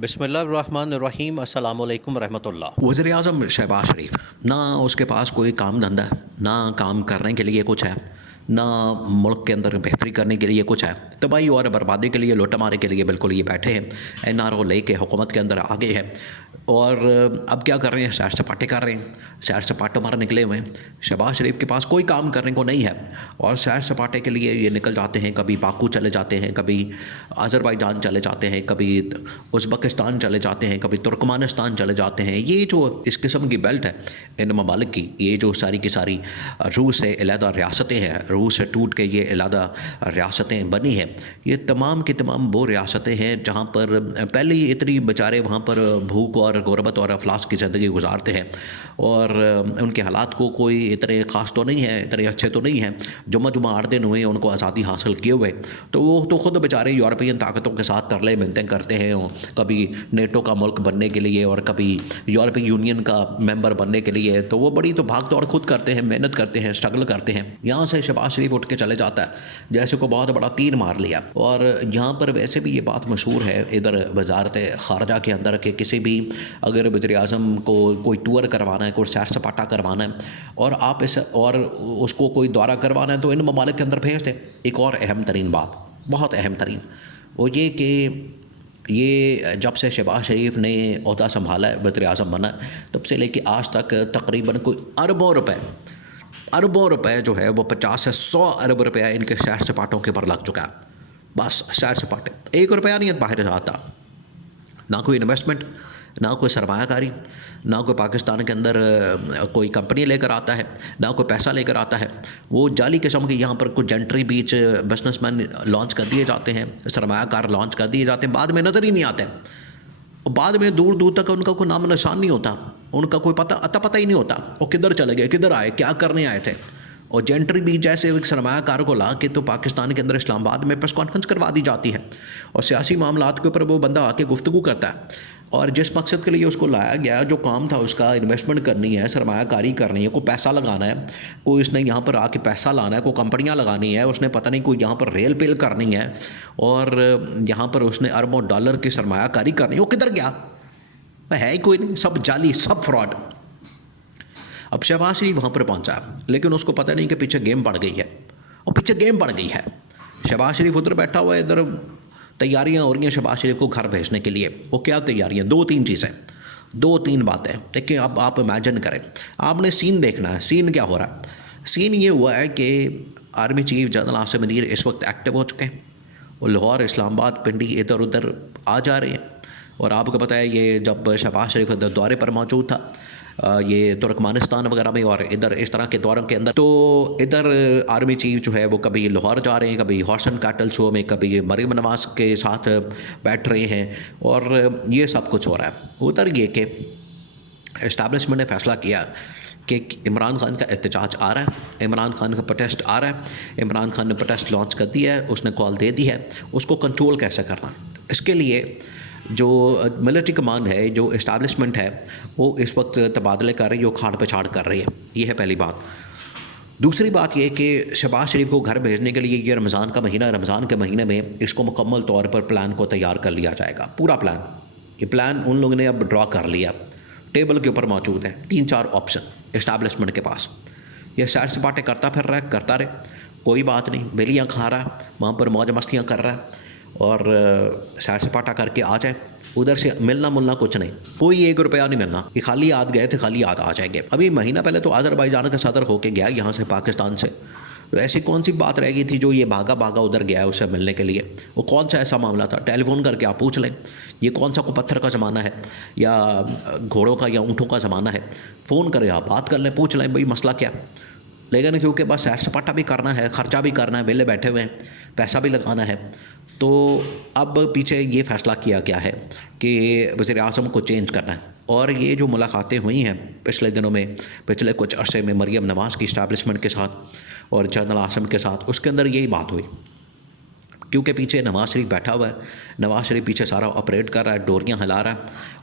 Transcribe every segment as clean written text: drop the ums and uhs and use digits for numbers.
बिस्मिल्लाहिर्रहमानिर्रहीम अस्सलामु अलैकुम रहमतुल्लाह। वज़ीर आज़म शहबाज शरीफ, ना उसके पास कोई काम धंधा है, ना काम करने के लिए कुछ है, ना मुल्क के अंदर बेहतरी करने के लिए कुछ है। तबाही और बर्बादी के लिए, लूट मारे के लिए बिल्कुल ये बैठे हैं। एनआरओ लेके हुकूमत के अंदर आ गए हैं और अब क्या कर रहे हैं, सैर सपाटे कर रहे हैं, सैर सपाटों मार निकले हुए हैं। शहबाज शरीफ के पास कोई काम करने को नहीं है और सैर सपाटे के लिए ये निकल जाते हैं। कभी बाकू चले जाते हैं, कभी अज़रबैजान चले जाते हैं, कभी उज़्बेकिस्तान चले जाते हैं, कभी तुर्कमानिस्तान चले जाते हैं। ये जो इस किस्म की बेल्ट है इन ममालिक की, ये जो सारी की सारी रूस से अलहदा रियासतें हैं, रूस से टूट के ये अलहदा रियासतें बनी हैं, ये तमाम की तमाम वो रियासतें हैं जहाँ पर पहले ही इतनी बेचारे वहाँ पर भूख और गुरबत और अफलास की ज़िंदगी गुजारते हैं और उनके हालात को कोई इतने ख़ास तो नहीं है, इतने अच्छे तो नहीं हैं। जुम्मा 8 दिन हुए उनको आज़ादी हासिल किए हुए, तो वो तो ख़ुद बेचारे यूरोपियन ताकतों के साथ तरले मिन्नतें करते हैं, कभी नेटो का मुल्क बनने के लिए और कभी यूरोपीय यूनियन का मेंबर बनने के लिए। तो वो बड़ी तो भाग दौड़ खुद करते हैं, मेहनत करते हैं, स्ट्रगल करते हैं। यहाँ से शहबाज शरीफ उठ के चले जाता है जैसे को बहुत बड़ा तीर मार लिया। और यहाँ पर वैसे भी ये बात मशहूर है इधर वजारत ख़ारजा के अंदर कि किसी भी अगर वज़ीर आज़म को कोई टूर करवाना है, कोई सैर सपाटा करवाना है और आप इस और उसको कोई दौरा करवाना है तो इन ममालिक के अंदर भेज दें। एक और अहम तरीन बात, बहुत अहम तरीन, वो ये कि ये जब से शहबाज शरीफ ने ओहदा संभाला है, वज़ीर आज़म बना, तब से लेके आज तक तकरीबन कोई अरबों रुपए जो है वो 50 से 100 अरब रुपया इनके सैर सपाटों के ऊपर लग चुका है। बस सैर सपाटे, 1 रुपया नहीं बाहर से आता, ना कोई इन्वेस्टमेंट, ना कोई सरमायाकारी, ना कोई पाकिस्तान के अंदर कोई कंपनी लेकर आता है, ना कोई पैसा लेकर आता है। वो जाली किस्म के यहाँ पर कुछ जेंट्री बीच बिजनेसमैन लॉन्च कर दिए जाते हैं, सरमायाकार लॉन्च कर दिए जाते हैं, बाद में नज़र ही नहीं आते। और बाद में दूर दूर तक उनका कोई नाम निशान नहीं होता, उनका कोई पता ही नहीं होता वो किधर चले गए, किधर आए, क्या करने आए थे। और जेंट्री बीच जैसे एक सरमायाकार को ला के तो पाकिस्तान के अंदर इस्लामाबाद में प्रेस कॉन्फ्रेंस करवा दी जाती है और सियासी मामलात के ऊपर वो बंदा आके गुफ्तगू करता है। और जिस मकसद के लिए उसको लाया गया, जो काम था उसका, इन्वेस्टमेंट करनी है, सरमायाकारी करनी है, कोई पैसा लगाना है, कोई उसने यहाँ पर आके पैसा लाना है, कोई कंपनियाँ लगानी है, उसने पता नहीं कोई यहाँ पर रेल पेल करनी है और यहाँ पर उसने अरबों डॉलर की सरमायाकारी करनी है, वो किधर गया? है ही कोई नहीं, सब जाली, सब फ्रॉड। अब शहबाज शरीफ वहाँ पर पहुँचा लेकिन उसको पता नहीं कि पीछे गेम पड़ गई है, और पीछे गेम पड़ गई है। शहबाज शरीफ उधर बैठा हुआ है, इधर तैयारियां हो रही हैं शहबाज शरीफ को घर भेजने के लिए। वो क्या तैयारियां? 2-3 चीज़ें, 2-3 बातें। देखिए अब आप इमेजिन करें, आपने सीन देखना है। सीन क्या हो रहा है? सीन ये हुआ है कि army chief general Asim Munir इस वक्त एक्टिव हो चुके हैं और लाहौर, इस्लामाबाद, पिंडी इधर उधर आ जा रहे हैं। और आपको पता है ये जब शहबाज शरीफ दौरे पर मौजूद था, ये तुर्कमानिस्तान वगैरह में और इधर इस तरह के दौरों के अंदर, तो इधर आर्मी चीफ जो है वो कभी लाहौर जा रहे हैं, कभी हॉर्स एंड कैटल शो में, कभी मरीम नवाज़ के साथ बैठ रहे हैं और ये सब कुछ हो रहा है। उधर ये कि इस्टेब्लिशमेंट ने फैसला किया कि इमरान खान का एहतजाज आ रहा है, इमरान खान का प्रोटेस्ट आ रहा है, इमरान खान ने प्रोटेस्ट लॉन्च कर दिया है, उसने कॉल दे दी है, उसको कंट्रोल कैसे करना। इसके लिए जो मिलिट्री कमांड है, जो इस्टेब्लिशमेंट है, वो इस वक्त तबादले कर रही है, वो खाड़ पे छाड़ कर रही है। ये है पहली बात। दूसरी बात ये कि शहबाज शरीफ को घर भेजने के लिए ये रमज़ान का महीना, रमज़ान के महीने में इसको मुकम्मल तौर पर प्लान को तैयार कर लिया जाएगा, पूरा प्लान। ये प्लान उन लोगों ने अब ड्रॉ कर लिया, टेबल के ऊपर मौजूद है 3-4 ऑप्शन इस्टेब्लिशमेंट के पास। ये सैर सपाटे करता फिर रहा है, करता रहे, कोई बात नहीं, बेलियाँ खा रहा है, वहाँ पर मौज मस्तियाँ कर रहा है और सैर सपाटा करके आ जाए। उधर से मिलना मुलना कुछ नहीं, कोई 1 रुपया नहीं मिलना। ये खाली याद गए थे, खाली याद आ जाएंगे। अभी महीना पहले तो अज़रबैजान का सदर होके गया यहाँ से, पाकिस्तान से। तो ऐसी कौन सी बात रह गई थी जो ये भागा भागा उधर गया है उससे मिलने के लिए? वो कौन सा ऐसा मामला था? टेलीफोन करके आप पूछ लें। ये कौन सा को पत्थर का ज़माना है या घोड़ों का या ऊँटों का ज़माना है? फ़ोन करें, आप बात कर लें, पूछ लें भाई मसला क्या। लेकिन क्योंकि बस सैर सपाटा भी करना है, ख़र्चा भी करना है, वेले बैठे हुए हैं, पैसा भी लगाना है, तो अब पीछे ये फ़ैसला किया गया है कि वज़ीर आज़म को चेंज करना है। और ये जो मुलाकातें हुई हैं पिछले दिनों में, पिछले कुछ अरसे में मरीम नवाज़ की इस्टेब्लिशमेंट के साथ और जनरल आसिम के साथ, उसके अंदर यही बात हुई क्योंकि पीछे नवाज शरीफ बैठा हुआ है, नवाज शरीफ पीछे सारा ऑपरेट कर रहा है, डोरियां हिला रहा है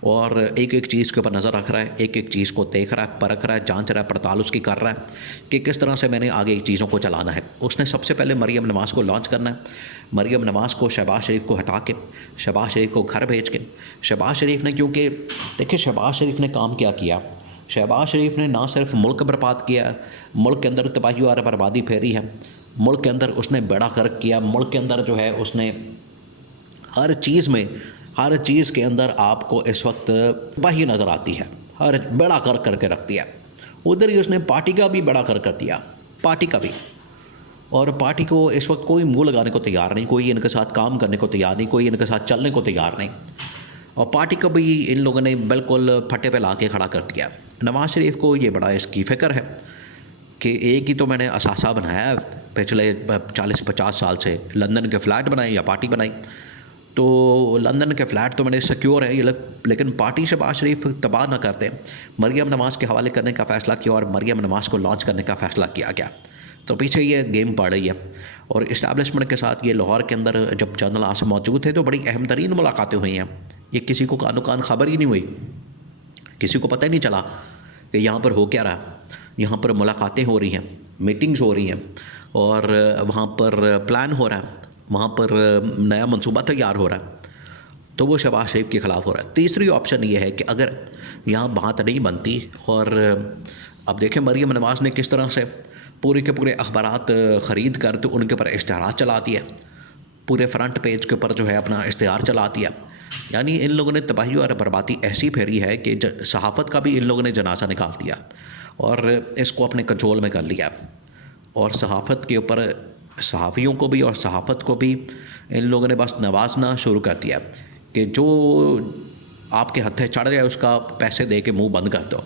और एक एक चीज़ के ऊपर नज़र रख रहा है, एक एक चीज़ को देख रहा है, परख रहा है, जांच रहा है, पड़ताल उसकी कर रहा है कि किस तरह से मैंने आगे चीज़ों को चलाना है। उसने सबसे पहले मरीम नवाज़ को लॉन्च करना है। मरीम नवाज़ को शहबाज शरीफ को हटा के, शहबाज शरीफ को घर भेज के, शहबाज शरीफ ने, क्योंकि देखिए शहबाज शरीफ ने काम क्या किया, शहबाज शरीफ ने ना सिर्फ मुल्क बर्बाद किया, मुल्क के अंदर तबाही और बर्बादी फेरी है, मुल्क के अंदर उसने बड़ा गर्क किया, मुल्क के अंदर जो है उसने हर चीज़ में, हर चीज़ के अंदर आपको इस वक्त तबाही नज़र आती है, हर बड़ा गर्क करके रख दिया। उधर ही उसने पार्टी का भी बड़ा गर्क कर दिया, पार्टी का भी, और पार्टी को इस वक्त कोई मुँह लगाने को तैयार नहीं, कोई इनके साथ काम करने को तैयार नहीं, कोई इनके साथ चलने को तैयार नहीं, और पार्टी को भी इन लोगों ने बिल्कुल फटे पे ला के खड़ा कर दिया। नवाज़ शरीफ को ये बड़ा इसकी फ़िक्र है कि एक ही तो मैंने असासा बनाया पिछले 40-50 साल से, लंदन के फ़्लैट बनाए या पार्टी बनाई, तो लंदन के फ़्लैट तो मैंने सिक्योर है, ये लेकिन पार्टी शहबाज शरीफ तबाह ना करते, मरीम नवाज़ के हवाले करने का फ़ैसला किया और मरीम नवाज़ को लॉन्च करने का फ़ैसला किया गया। तो पीछे ये गेम पड़ रही है और इस्टेब्लिशमेंट के साथ ये लाहौर के अंदर जब जनरल आसिम मौजूद थे तो बड़ी अहम तरीन मुलाकातें हुई हैं। ये किसी को कानो कान खबर ही नहीं हुई, किसी को पता ही नहीं चला कि यहाँ पर हो क्या रहा। यहाँ पर मुलाकातें हो रही हैं, मीटिंग्स हो रही हैं और वहाँ पर प्लान हो रहा है, वहाँ पर नया मंसूबा तैयार हो रहा है, तो वो शहबाज शरीफ के ख़िलाफ़ हो रहा है। तीसरी ऑप्शन ये है कि अगर यहाँ बात नहीं बनती और अब देखें मरीम नवाज़ ने किस तरह से पूरे के पूरे अखबारात ख़रीद कर तो उनके ऊपर इश्तहार चला दिया, पूरे फ्रंट पेज के ऊपर जो है अपना इश्तहार चला दिया। यानी इन लोगों ने तबाही और बर्बादी ऐसी फेरी है कि सहाफ़त का भी इन लोगों ने जनाजा निकाल दिया और इसको अपने कंट्रोल में कर लिया, और सहाफ़त के ऊपर सहाफ़ियों को भी और सहाफ़त को भी इन लोगों ने बस नवाजना शुरू कर दिया कि जो आपके हत्थे चढ़ जाए उसका पैसे दे के मुँह बंद कर दो,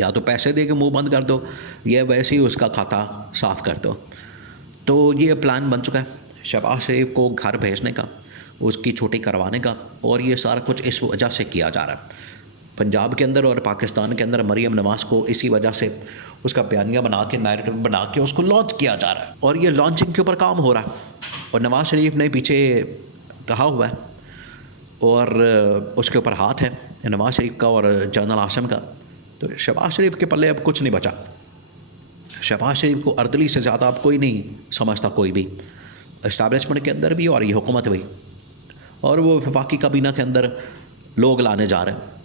या तो पैसे दे के मुँह बंद कर दो या वैसे ही उसका खाता साफ़ कर दो। तो ये प्लान बन चुका है शहबाज शरीफ को घर भेजने का, उसकी छुट्टी करवाने का, और ये सारा कुछ इस वजह से किया जा रहा है। पंजाब के अंदर और पाकिस्तान के अंदर मरीम नवाज़ को इसी वजह से उसका बयानिया बना के, नैरेटिव बना के उसको लॉन्च किया जा रहा है और ये लॉन्चिंग के ऊपर काम हो रहा है और नवाज़ शरीफ ने पीछे कहा हुआ है और उसके ऊपर हाथ है नवाज़ शरीफ का और जनरल आसिम का। तो शहबाज शरीफ के पल्ले अब कुछ नहीं बचा। शहबाज शरीफ को अर्दली से ज़्यादा अब कोई नहीं समझता, कोई भी, इस्टेब्लिशमेंट के अंदर भी और ये हुकूमत भी, और वो वफाकी काबीना के अंदर लोग लाने जा रहे हैं।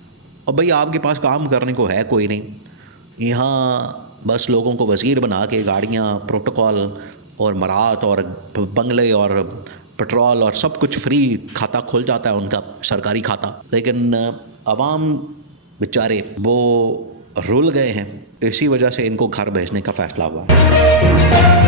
और भाई आपके पास काम करने को है कोई नहीं, यहाँ बस लोगों को वज़ीर बना के गाड़ियाँ, प्रोटोकॉल और मरात और बंगले और पेट्रोल और सब कुछ फ्री, खाता खुल जाता है उनका सरकारी खाता, लेकिन अवाम बेचारे वो रुल गए हैं। इसी वजह से इनको घर भेजने का फ़ैसला हुआ है।